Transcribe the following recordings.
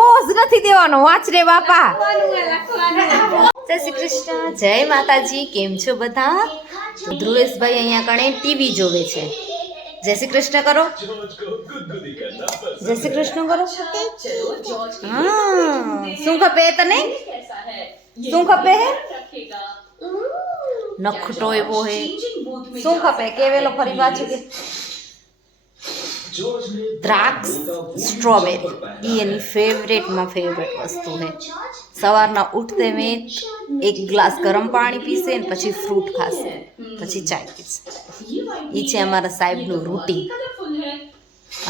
Pose નથી દેવાનો. વાંચ રે બાપા. જય શ્રી કૃષ્ણ. જય માતાજી. કેમ છો બધા? ધ્રુવેશભાઈ અહીંયા કણે ટીવી જોવે છે. જય શ્રી કૃષ્ણ કરો. જય શ્રી કૃષ્ણ કરો. હા. શું ખપે તને? શું ખપે નખટો એવો હે. શું ખપે? કેવેલો ફરી પાછું કે? દ્રાક્ષ સ્ટ્રોબેરી એ એની ફેવરેટમાં ફેવરેટ વસ્તુ છે. સવારના ઉઠતે મેં એક ગ્લાસ ગરમ પાણી પીશે ને પછી ફ્રૂટ ખાશે. પછી ચાય પીશે. એ છે અમારા સાહેબનું રૂટીન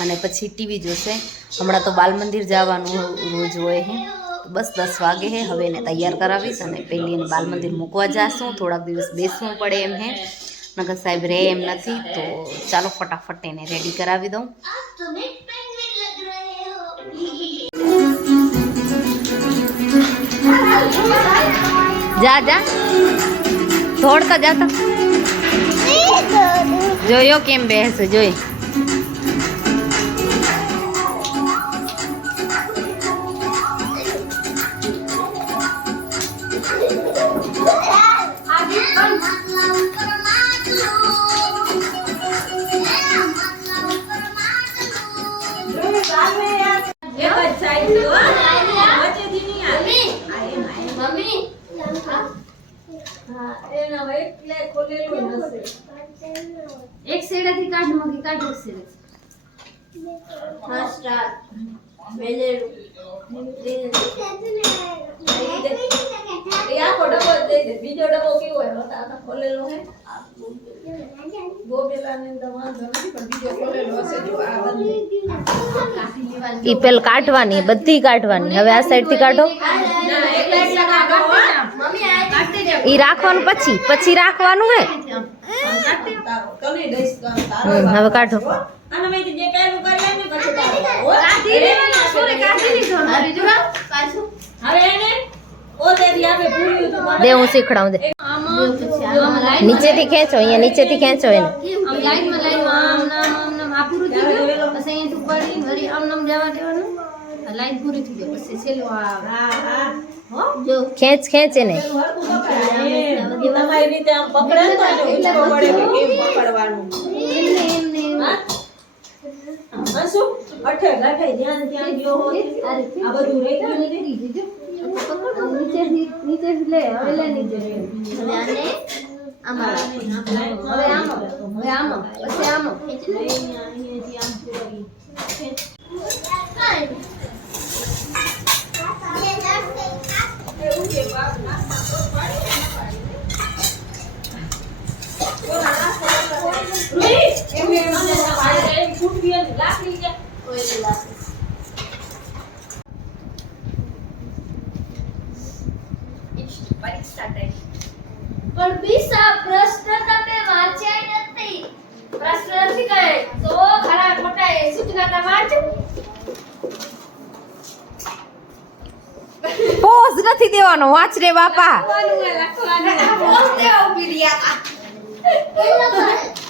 અને પછી ટીવી જોશે. હમણાં તો બાલ મંદિર જવાનું રોજ હોય હે બસ દસ વાગે હે હવે એને તૈયાર કરાવીશ અને પહેલી એને બાલ મંદિર મૂકવા જાશું. થોડાક દિવસ બેસવું પડે એમ હે નગર સાહેબ રહે એમ નથી, તો ચાલો ફટાફટ એને રેડી કરાવી દઉં. જા જા. થોડતા જાતા. જોયો કેમ બેસે જોઈ. એક સેડાથી કાઢ મગી કાઢ એક સેડા બીજો ડબ્બો કેવો હોય હતા હતા ખોલેલો હે ગોબેલા ને અંદર વાંધો નથી પણ બીજો ખોલેલો હશે જો આ બંધ ઈ પેલ કાઢવાની બધી કાઢવાની હવે આ સાઈડથી કાઢો ના એકલા એકલા ના કાઢો હા ઈ રાખવાનું પછી પછી રાખવાનું હે હવે કાઢો દે હું શીખડાવું દે નીચેથી ખેંચો અહીંયા નીચેથી ખેંચો એને લાઈન પૂરી થઈ ગઈ પછી છેલ્લું ખેંચ ખેંચ. એ તમારી રીતે આમ પકડે ને તો એને પડે કે કેમ પકડવાનું? એમને એમને હા? હા શું? અઠે ગાંઠે જ્યાં ત્યાં ગયો હોય આ બધું રહી ગયું ને નીચેથી નીચેથી નીચેથી લે હવે લે નીચે. હવે આને આમાં. હવે આમાં. હવે આમાં. પછી આમાં અહીંયા અહીંયાથી આમ ફેરવી. એવું છે, બાપ નાસ્તા તો પાડી ને ના પાડી ને. ઓલા નાસ્તા કરતા રૂહી, એમને એમ મને પાડી દે, એમ છૂટવી અને લાકડી છે. પણ બીસા પ્રશ્ન તમે વાંચ્યા નથી. પ્રશ્ન નથી કહે તો ખરા ખોટા એ સૂચના તમે પોઝ નથી દેવાનો. વાંચ રે બાપા. પોસ્ટ દેવા ઊભી રહ્યા.